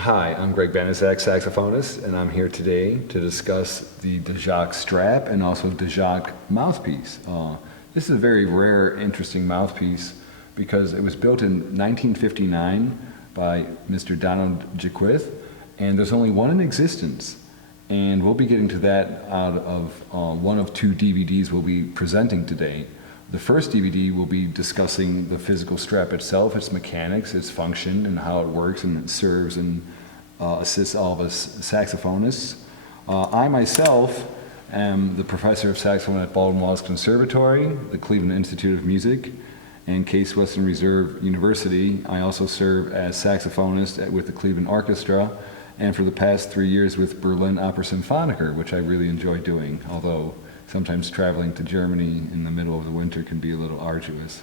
Hi, I'm Banaszak, saxophonist, and I'm here today to discuss the deJacques strap and also deJacques mouthpiece. This is a very rare, interesting mouthpiece because it was built in 1959 by Mr. deJacques, and there's only one in existence. And we'll be getting to that out of one of two DVDs we'll be presenting today. The first DVD will be discussing the physical strap itself, its mechanics, its function, and how it works and it serves and assists all of us saxophonists. I myself am the professor of saxophone at Baldwin Wallace Conservatory, the Cleveland Institute of Music, and Case Western Reserve University. I also serve as saxophonist with the Cleveland Orchestra, and for the past 3 years with Berlin Opera Symphoniker, which I really enjoy doing, although sometimes traveling to Germany in the middle of the winter can be a little arduous.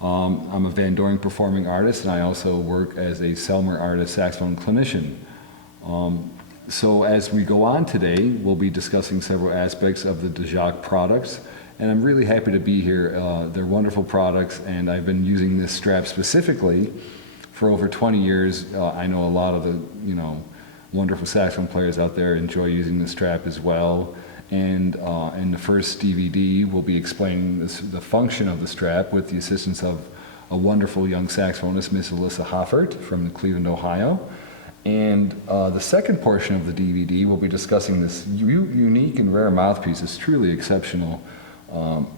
I'm a Van Doren performing artist, and I also work as a Selmer artist saxophone clinician. So as we go on today, we'll be discussing several aspects of the deJacques products, and I'm really happy to be here. They're wonderful products, and I've been using this strap specifically for over 20 years. I know a lot of the wonderful saxophone players out there enjoy using the strap as well. And in the first DVD, we'll be explaining the function of the strap with the assistance of a wonderful young saxophonist, Miss Alyssa Hoffert from Cleveland, Ohio. And the second portion of the DVD, we'll be discussing this unique and rare mouthpiece. It's truly exceptional.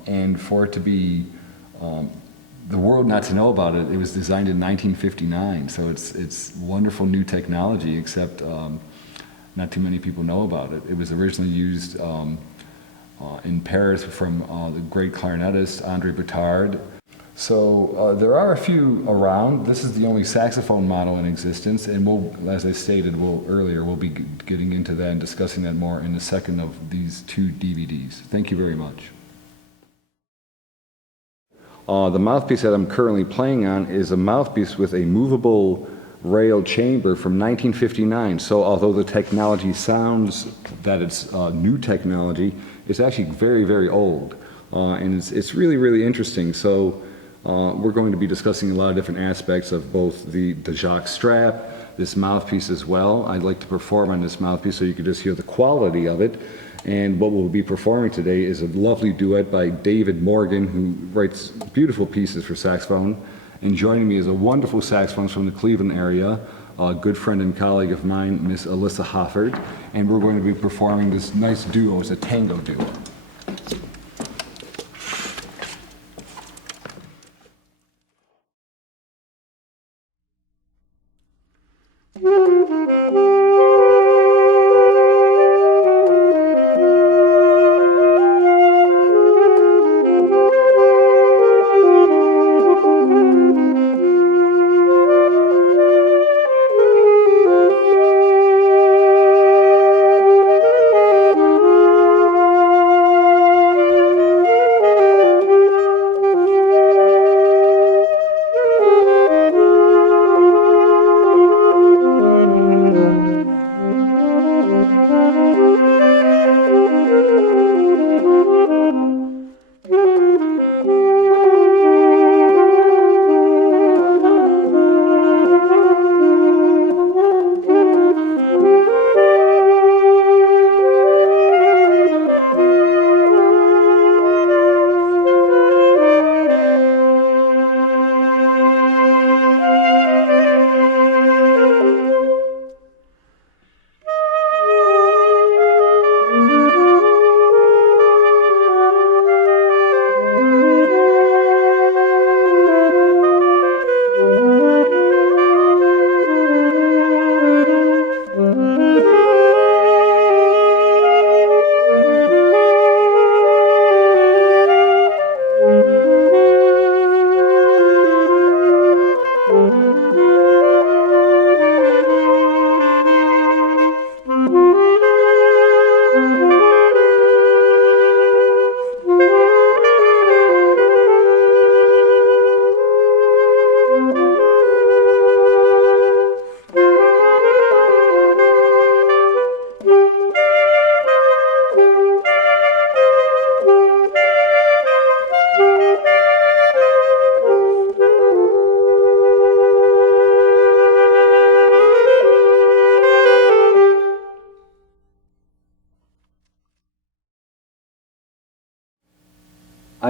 And for it to be the world not to know about it, it was designed in 1959. So it's wonderful new technology, except not too many people know about it. It was originally used in Paris from the great clarinetist Andre Boutard. So there are a few around. This is the only saxophone model in existence, and as I stated earlier, we'll be getting into that and discussing that more in the second of these two DVDs. Thank you very much. The mouthpiece that I'm currently playing on is a mouthpiece with a movable rail chamber from 1959. So although the technology sounds that it's new technology, it's actually very, very old. And it's really, really interesting. So we're going to be discussing a lot of different aspects of both the deJacques strap, this mouthpiece as well. I'd like to perform on this mouthpiece so you can just hear the quality of it. And what we'll be performing today is a lovely duet by David Morgan, who writes beautiful pieces for saxophone. And joining me is a wonderful saxophonist from the Cleveland area, a good friend and colleague of mine, Miss Alyssa Hoffert. And we're going to be performing this nice duo. It's a tango duo.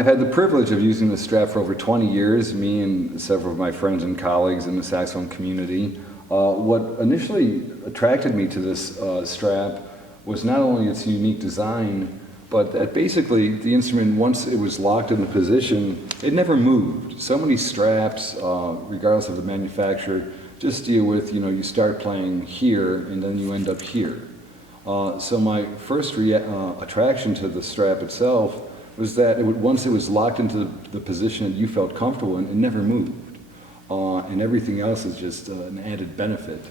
I've had the privilege of using the strap for over 20 years, me and several of my friends and colleagues in the saxophone community. What initially attracted me to this strap was not only its unique design, but that basically the instrument, once it was locked in the position, it never moved. So many straps, regardless of the manufacturer, just deal with, you start playing here and then you end up here. So my first attraction to the strap itself was that once it was locked into the position that you felt comfortable in, it never moved. And everything else is just an added benefit.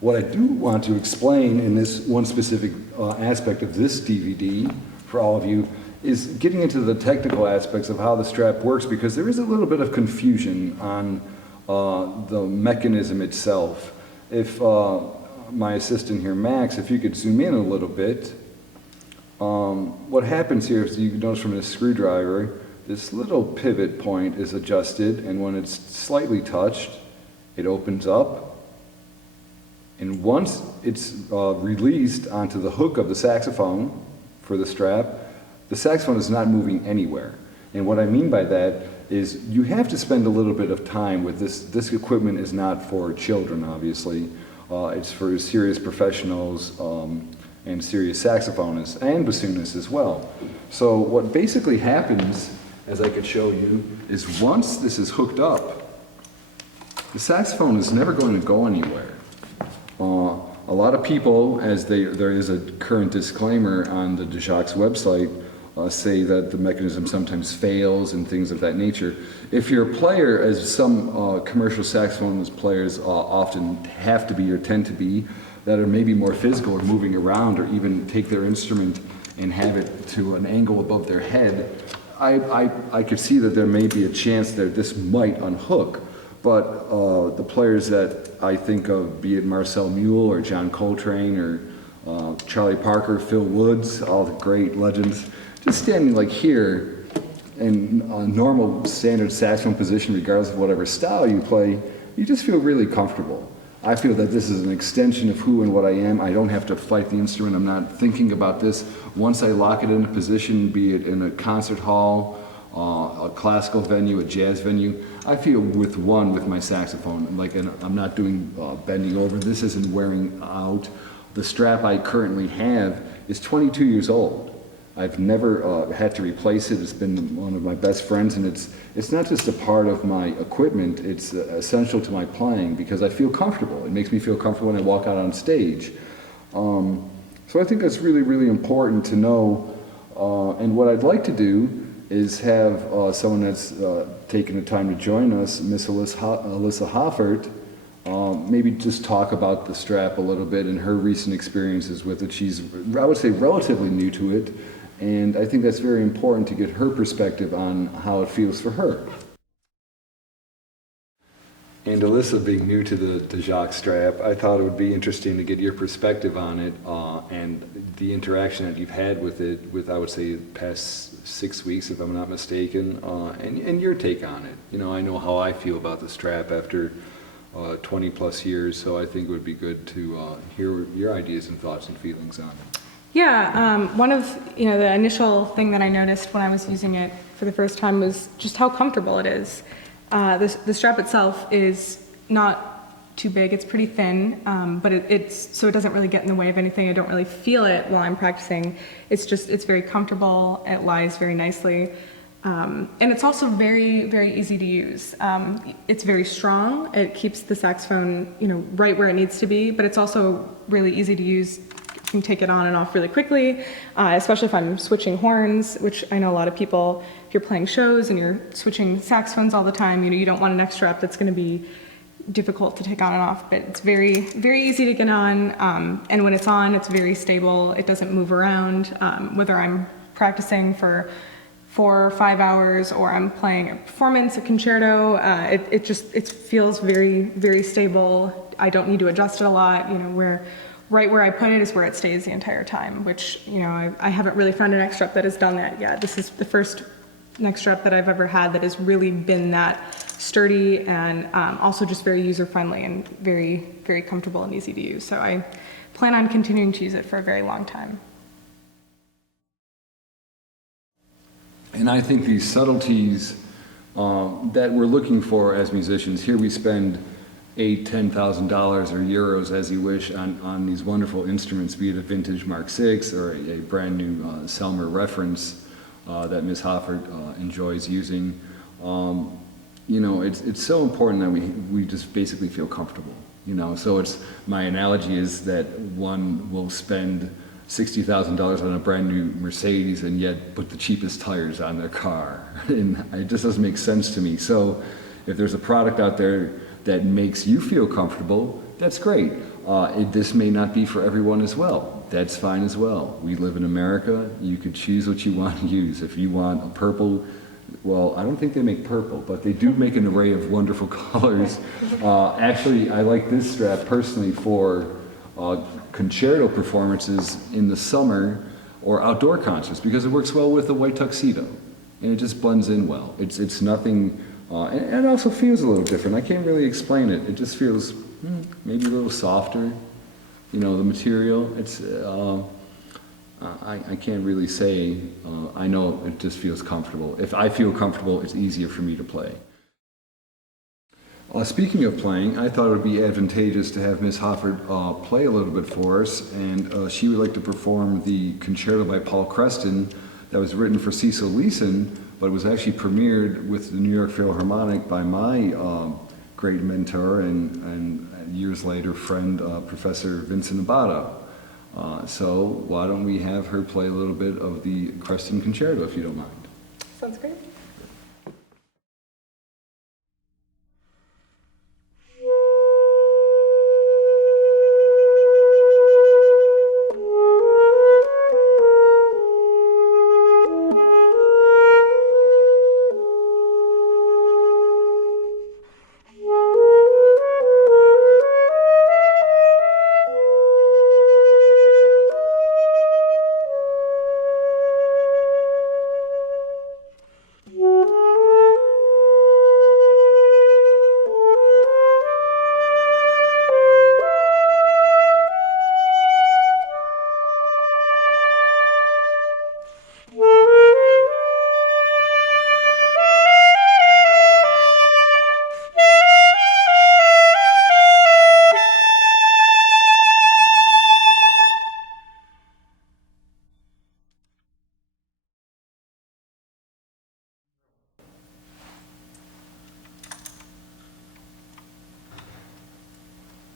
What I do want to explain in this one specific aspect of this DVD for all of you is getting into the technical aspects of how the strap works, because there is a little bit of confusion on the mechanism itself. If my assistant here, Max, if you could zoom in a little bit, what happens here is you notice from this screwdriver, this little pivot point is adjusted, and when it's slightly touched, it opens up. And once it's released onto the hook of the saxophone for the strap, the saxophone is not moving anywhere. And what I mean by that is you have to spend a little bit of time with this. This equipment is not for children, obviously. It's for serious professionals and serious saxophonists and bassoonists as well. So what basically happens, as I could show you, is once this is hooked up, the saxophone is never going to go anywhere. A lot of people, there is a current disclaimer on the deJacques website, say that the mechanism sometimes fails and things of that nature. If you're a player, as some commercial saxophonist players often have to be or tend to be, that are maybe more physical or moving around or even take their instrument and have it to an angle above their head, I could see that there may be a chance that this might unhook. But the players that I think of, be it Marcel Mule or John Coltrane or Charlie Parker, Phil Woods, all the great legends, just standing like here in a normal standard saxophone position, regardless of whatever style you play, you just feel really comfortable. I feel that this is an extension of who and what I am. I don't have to fight the instrument. I'm not thinking about this. Once I lock it in a position, be it in a concert hall, a classical venue, a jazz venue, I feel with my saxophone. Like, and I'm not doing bending over. This isn't wearing out. The strap I currently have is 22 years old. I've never had to replace it. It's been one of my best friends, and it's not just a part of my equipment, it's essential to my playing because I feel comfortable. It makes me feel comfortable when I walk out on stage. So I think that's really, really important to know. And what I'd like to do is have someone that's taken the time to join us, Miss Alyssa Hoffert, maybe just talk about the strap a little bit and her recent experiences with it. She's, I would say, relatively new to it, and I think that's very important to get her perspective on how it feels for her. And Alyssa, being new to the deJacques strap, I thought it would be interesting to get your perspective on it and the interaction that you've had with it, with, I would say, the past 6 weeks, if I'm not mistaken, and your take on it. You know, I know how I feel about the strap after 20 plus years, so I think it would be good to hear your ideas and thoughts and feelings on it. Yeah, one of the initial thing that I noticed when I was using it for the first time was just how comfortable it is. The strap itself is not too big; it's pretty thin, but so it doesn't really get in the way of anything. I don't really feel it while I'm practicing. It's very comfortable. It lies very nicely. And it's also very, very easy to use. It's very strong. It keeps the saxophone, right where it needs to be, but it's also really easy to use. You can take it on and off really quickly, especially if I'm switching horns, which I know a lot of people, if you're playing shows and you're switching saxophones all the time, you don't want a neck strap that's going to be difficult to take on and off, but it's very, very easy to get on. And when it's on, it's very stable. It doesn't move around, whether I'm practicing for 4 or 5 hours or I'm playing a performance, a concerto. It feels very, very stable. I don't need to adjust it a lot. Right where I put it is where it stays the entire time, which, I haven't really found a neck strap that has done that yet. This is the first neck strap that I've ever had that has really been that sturdy and also just very user-friendly and very, very comfortable and easy to use. So I plan on continuing to use it for a very long time. And I think these subtleties that we're looking for as musicians, here we spend $8,000-$10,000 or euros as you wish on these wonderful instruments, be it a vintage Mark VI or a brand new Selmer reference that Ms. Hoffert enjoys using. You know, it's so important that we just basically feel comfortable. You know, so my analogy is that one will spend $60,000 on a brand new Mercedes and yet put the cheapest tires on their car. And it just doesn't make sense to me. So if there's a product out there that makes you feel comfortable, that's great. This may not be for everyone as well. That's fine as well. We live in America. You could choose what you want to use. If you want a purple, well, I don't think they make purple, but they do make an array of wonderful colors. Actually, I like this strap personally for concerto performances in the summer or outdoor concerts because it works well with a white tuxedo and it just blends in well. It's nothing, and it also feels a little different. I can't really explain it. It just feels maybe a little softer, you know, the material. It's I can't really say. I know it just feels comfortable. If I feel comfortable, it's easier for me to play. Speaking of playing, I thought it would be advantageous to have Ms. Hoffert play a little bit for us, and she would like to perform the concerto by Paul Creston that was written for Cecil Leeson, but it was actually premiered with the New York Philharmonic by my great mentor and years later friend, Professor Vincent Abada. So why don't we have her play a little bit of the Creston Concerto, if you don't mind. Sounds great.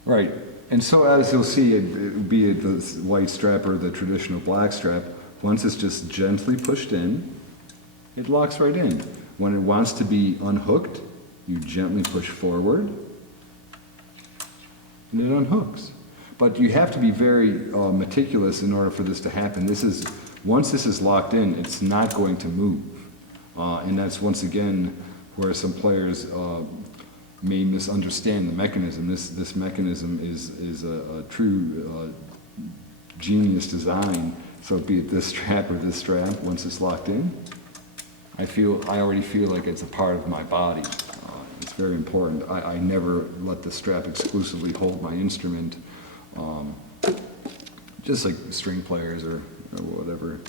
Right, and so as you'll see, be it the white strap or the traditional black strap, once it's just gently pushed in, it locks right in. When it wants to be unhooked, you gently push forward, and it unhooks. But you have to be very meticulous in order for this to happen. Once this is locked in, it's not going to move. And that's once again where some players may misunderstand the mechanism. This mechanism is a true genius design. So be it this strap or this strap, once it's locked in, I already feel like it's a part of my body. It's very important. I never let the strap exclusively hold my instrument, just like string players or whatever.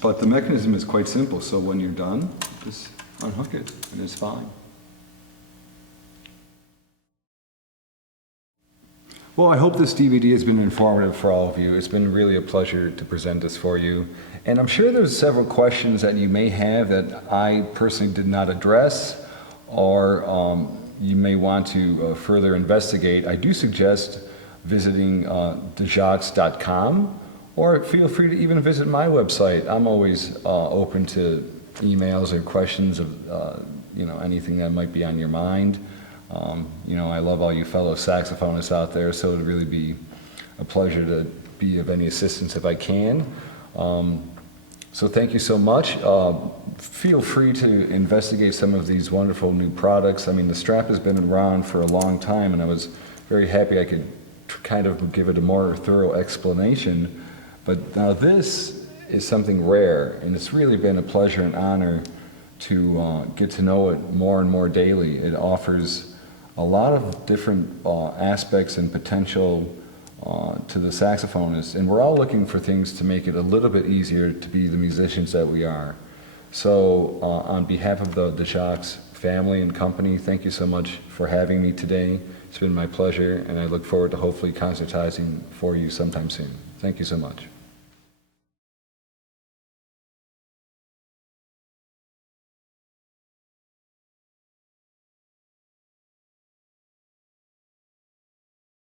But the mechanism is quite simple. So when you're done, just unhook it and it's fine. Well, I hope this DVD has been informative for all of you. It's been really a pleasure to present this for you. And I'm sure there's several questions that you may have that I personally did not address, or you may want to further investigate. I do suggest visiting deJacques.com, or feel free to even visit my website. I'm always open to emails or questions of anything that might be on your mind. I love all you fellow saxophonists out there, so it would really be a pleasure to be of any assistance if I can. So thank you so much. Feel free to investigate some of these wonderful new products. I mean, the strap has been around for a long time, and I was very happy I could kind of give it a more thorough explanation. But now this is something rare, and it's really been a pleasure and honor to get to know it more and more daily. It offers a lot of different aspects and potential to the saxophonist, and we're all looking for things to make it a little bit easier to be the musicians that we are. So on behalf of the deJacques family and company, thank you so much for having me today. It's been my pleasure, and I look forward to hopefully concertizing for you sometime soon. Thank you so much.